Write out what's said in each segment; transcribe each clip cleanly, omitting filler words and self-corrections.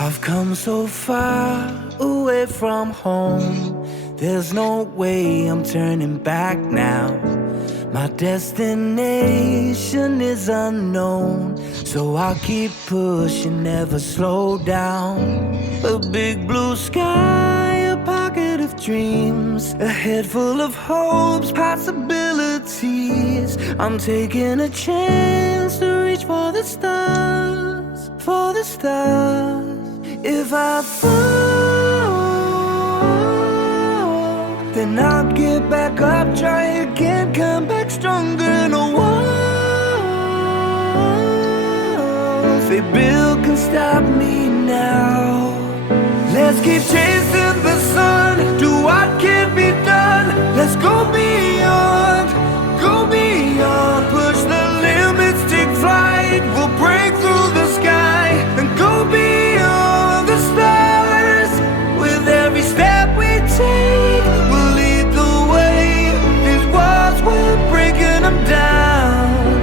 I've come so far away from home. There's no way I'm turning back now. My destination is unknown, so I'll keep pushing, never slow down. A big blue sky, a pocket of dreams, a head full of hopes, possibilities. I'm taking a chance to reach for the stars, for the stars. If I fall, then I'll get back up, try again, come back stronger. No walls they build can stop me now. Let's keep chasing the sun, do what can be done. Let's go beyond, push the limits, take flight. We'll break through the sky and go beyond the stars. With every step we take, we'll lead the way. These walls, we're breaking them down,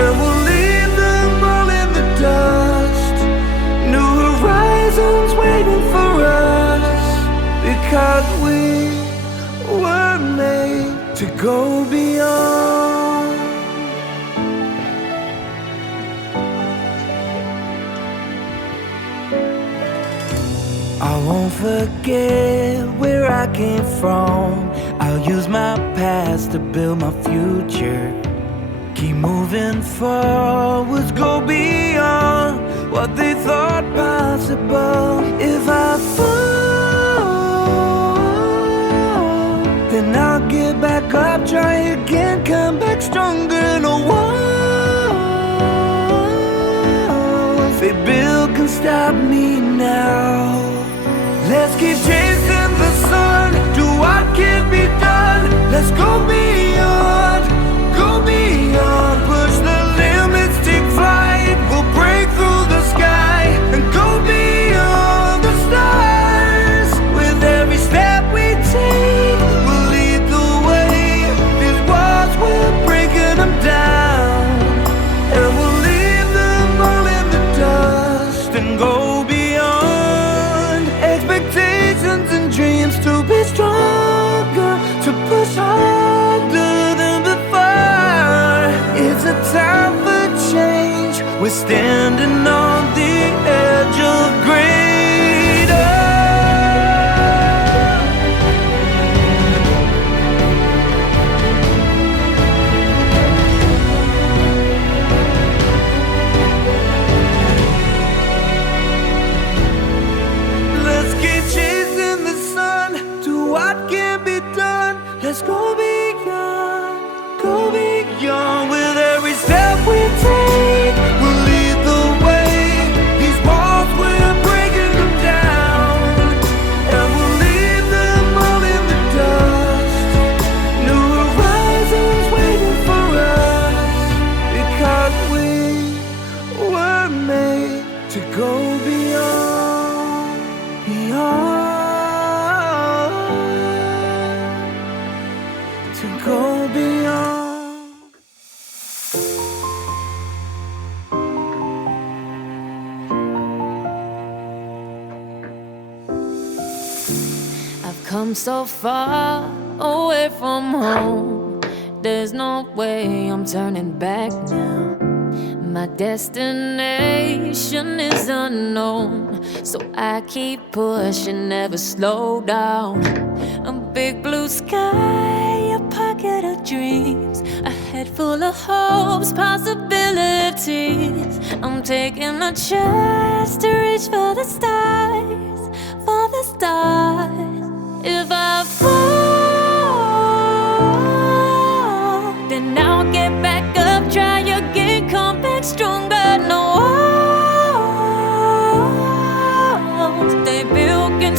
and we'll leave them all in the dust. New horizons waiting for us, because we were made to go beyond. I won't forget where I came from. I'll use my past to build my future. Keep moving forwards, go beyond what they thought possible. If I fall, then I'll get back up, try again, come back stronger. No walls they build can stop me now. Let's keep chasing the sun, do what can be done. Let's go beyond, push the limits, take flight. We'll break through the sky and go beyond the stars. With every step we take, we'll lead the way. These walls, we're breaking them down, and we'll leave them all in the dust and go beyond. Expectations and dreams to be stronger, to push harder than before. It's a time for change, we're standing on the edge of greater. Let's keep chasing the sun, do what can be done. Let's go beyond, with every step we take. We'll lead the way. These walls, we're breaking them down, and we'll leave them all in the dust. New horizons waiting for us, because we were made to go beyond, to go beyond. I've come so far away from home. There's no way I'm turning back now. My destination is unknown, so I keep pushing, never slow down. A big blue sky, a pocket of dreams, a head full of hopes, possibilities. I'm taking a chance to reach for the stars, for the stars. If I fall, then I'll get back up, try again, come back stronger. No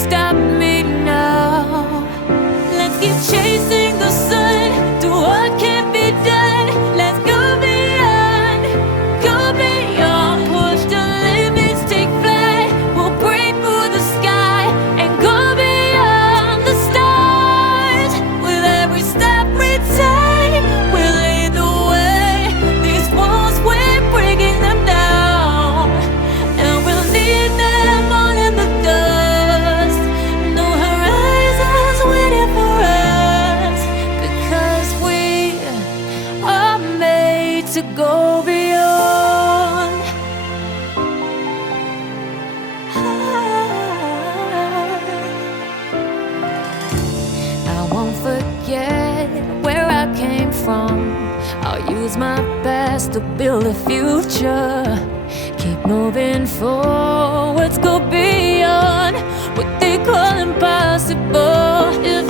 stop me now. Let's keep chasing the sun to what can't be done. Let's go beyond, go beyond. Push the limits, take flight. We'll break through the sky and go beyond the stars. With every step we take, we'll lead the way. These walls, we're breaking them down, and we'll leave them all in the dust. No horizons waiting for us, because we are made to go beyond. I won't forget where I came from. I'll use my best to build a future. Keep moving forwards, go beyond what they call impossible. If